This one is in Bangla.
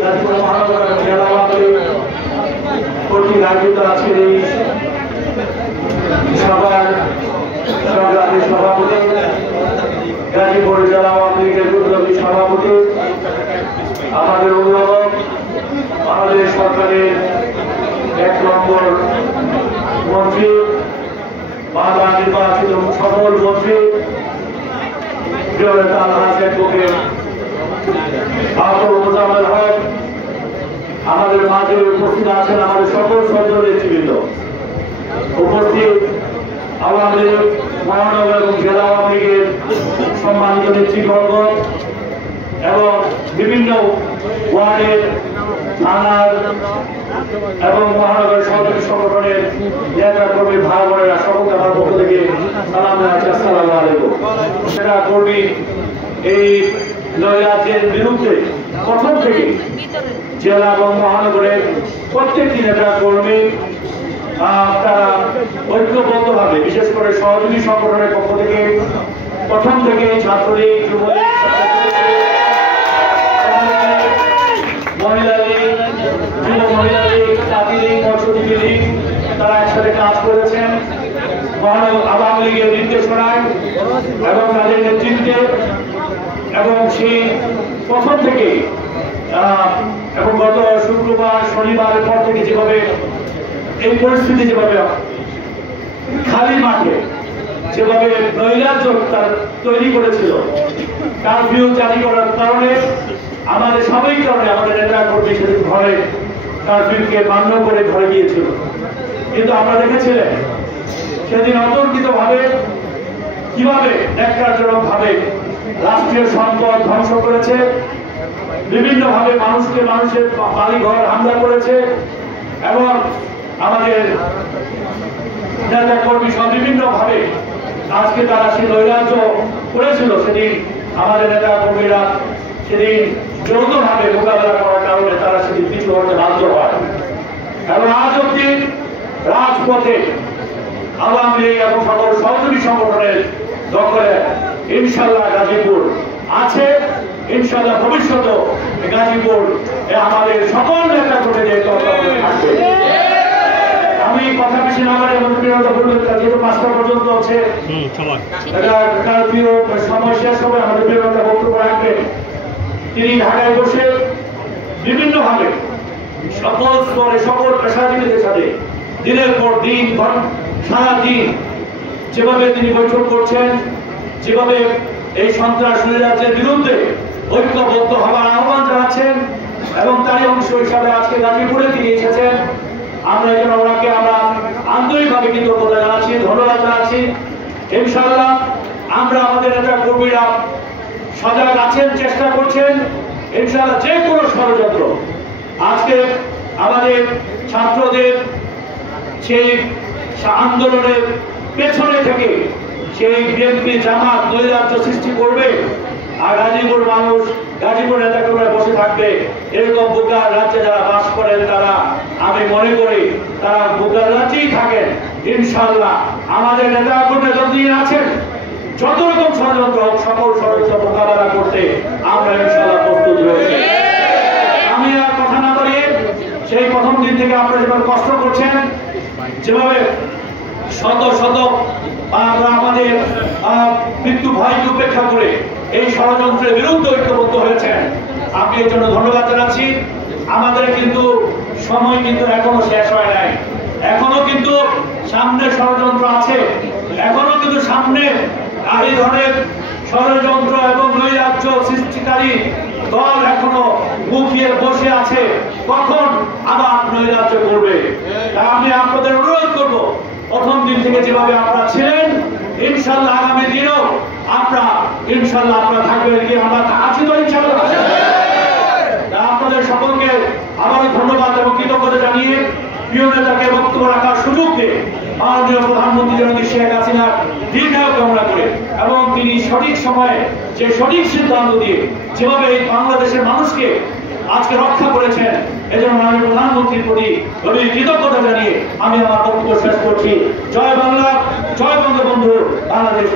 গাজীপুর মহানগর জেলা আওয়ামী লীগ কর্তৃক আয়োজিত আজকের এই সভার সংগ্রামী সভাপতি, গাজীপুর জেলা আওয়ামী লীগের বিপ্লবী সভাপতি, আমাদের অভিভাবক, আমাদের সরকারের ১ নম্বর মন্ত্রী, বারবার নির্বাচিত সকল মন্ত্রী, প্রিয় নেতা আলহাজ অ্যাডভোকেট আব্দুল মোজাম্মেল হক, আমাদের মাঝে উপস্থিত আছেন আমাদের সকল সদস্য নেতৃবৃন্দ, উপস্থিত আওয়ামী লীগ মহানগর এবং জেলা আওয়ামী লীগের সম্মানিত নেতৃবর্গ এবং বিভিন্ন ওয়ার্ডের, থানার এবং মহানগর সরকারি সংগঠনের নেতা কর্মী ভাই বোনেরা, সকলকে আমার পক্ষ থেকে সালাম জানাচ্ছি। আসসালামু আলাইকুম। সেটা কর্মী এই নৈরাজ্যের বিরুদ্ধে প্রথম থেকে জেলা এবং মহানগরের প্রত্যেকটি নেতা কর্মী তারা ঐক্যবদ্ধভাবে, বিশেষ করে সহযোগী সংগঠনের পক্ষ থেকে প্রথম থেকে ছাত্রলীগ, যুবলীগ, মহিলা লীগ, যুব মহিলা লীগ, জাতি লীগ, মৎস্যজীবী লীগ, তারা একসাথে কাজ করেছেন আওয়ামী লীগের নির্দেশনায় এবং তাদের নেতৃত্বে, এবং সেই প্রথম থেকে এবং গত শুক্রবার শনিবারের পর থেকে যেভাবে এই পরিস্থিতি যেভাবে খালি মাঠে যেভাবে নৈরাজ্য তৈরি করেছিল, কারফিউ জারি করার কারণে আমাদের সবাই কারণে আমাদের নেতা কর্মী সেদিন ঘরে কারফিউকে মান্য করে ঘরে গিয়েছিল। কিন্তু আমরা দেখেছিলেন সেদিন অতর্কিত ভাবে কিভাবে ন্যাক্কারজনক ভাবে রাষ্ট্রীয় সম্পদ ধ্বংস করেছে, বিভিন্ন ভাবে মানুষের বাড়িঘর হামলা করেছে এবং আমাদের নেতা কর্মী সব বিভিন্ন ভাবে আজকে তারা সেই নৈরাজ্য করেছিল। সেদিন আমাদের নেতা কর্মীরা সেদিন যৌথভাবে মোকাবেলা করার কারণে তারা সেদিন পিছু হতে বাধ্য হয় এবং আজ অব্দি রাজপথে আওয়ামী লীগ এবং সকল সহযোগী সংগঠনের দখলে ইনশাল্লাহ গাজীপুর আছে। ইনশাল্লাহ ভবিষ্যতেও গাজীপুর আমাদের সকল নেতা কর্মীদের তত্ত্বাবধানে থাকবে। আমি কথা বেশি না বলে যেহেতু 5টা পর্যন্ত আছে, কারফিউ সময় শেষ হবে, আমাদের প্রিয়তা বক্তব্য রাখবেন। তিনি ঢাকায় বসে বিভিন্ন ভাবে সকল স্তরে সকল পেশাজীবীদের সাথে দিনের পর দিন সারাদিন যেভাবে তিনি বৈঠক করছেন, যেভাবে এই সন্ত্রাস নৈরাজ্যের বিরুদ্ধে ঐক্যবদ্ধ হওয়ার আহ্বান জানাচ্ছেন এবং তারই অংশ হিসাবে আজকে গাজীপুরে তিনি এসেছেন। আমরা এই জন্য ওনাকে আমরা আন্তরিকভাবে কৃতজ্ঞতা জানাচ্ছি, ধন্যবাদ জানাচ্ছি। ইনশাআল্লাহ আমরা আমাদের নেতা কর্মীরা সজাগ আছেন, চেষ্টা করছেন। ইনশাআল্লাহ যে কোনো ষড়যন্ত্র আজকে আমাদের ছাত্রদের সেই আন্দোলনের পেছনে থেকে সেই বিএনপি জামাত নৈরাজ্য সৃষ্টি করবে আর গাজীপুর মানুষ, গাজীপুর নেতা কর্মীরা বসে থাকবে। এরকম বুকার রাজ্যে যারা বাস করেন তারা, আমি মনে করি তারা বুকার রাজ্যেই থাকেন। ইনশাআল্লাহ আমাদের নেতা কর্মীরা যতদিন আছেন, যত রকম ষড়যন্ত্র হোক, সকল ষড়যন্ত্র মোকাবেলা করতে আমরা ইনশাআল্লাহ প্রস্তুত রয়েছি। আমি আর কথা না বাড়িয়ে সেই প্রথম দিন থেকে আপনারা যেভাবে কষ্ট করছেন, যেভাবে শত শত আমরা আমাদের মৃত্যু ভয়কে উপেক্ষা করে এই ষড়যন্ত্রের বিরুদ্ধে ঐক্যবদ্ধ হয়েছেন, আমি এর জন্য ধন্যবাদ জানাচ্ছি। আমাদের কিন্তু সময় কিন্তু এখনো শেষ হয় নাই, এখনো কিন্তু সামনে ষড়যন্ত্র আছে, এখনো কিন্তু সামনে এই ধরনের ষড়যন্ত্র এবং নৈরাজ্য সৃষ্টিকারী দল এখনো মুখিয়ে বসে আছে, কখন আবার নৈরাজ্য করবে। তাই আমি আপনাদের অনুরোধ করব, প্রথম দিন থেকে যেভাবে আপনারা ছিলেন, ইনশাআল্লাহ আগামী দিনও ইনশাআল্লাহ আপনারা থাকবেন, আমরা আছি তো ইনশাআল্লাহ। আপনাদের সকলকে আবারও ধন্যবাদ এবং কৃতজ্ঞতা জানিয়ে প্রিয় নেতাকে বক্তব্য রাখার সুযোগ দিয়ে মাননীয় প্রধানমন্ত্রী জননেত্রী শেখ হাসিনার দীর্ঘায়ু কামনা করে এবং তিনি সঠিক সময়ে যে সঠিক সিদ্ধান্ত দিয়ে যেভাবে এই বাংলাদেশের মানুষকে আজকে রক্ষা করেছেন, এজন্য মাননীয় প্রধানমন্ত্রীর প্রতি গভীর কৃতজ্ঞতা জানিয়ে আমি আমার বক্তব্য শেষ করছি। জয় বাংলা, জয় বঙ্গবন্ধু, বাংলাদেশ।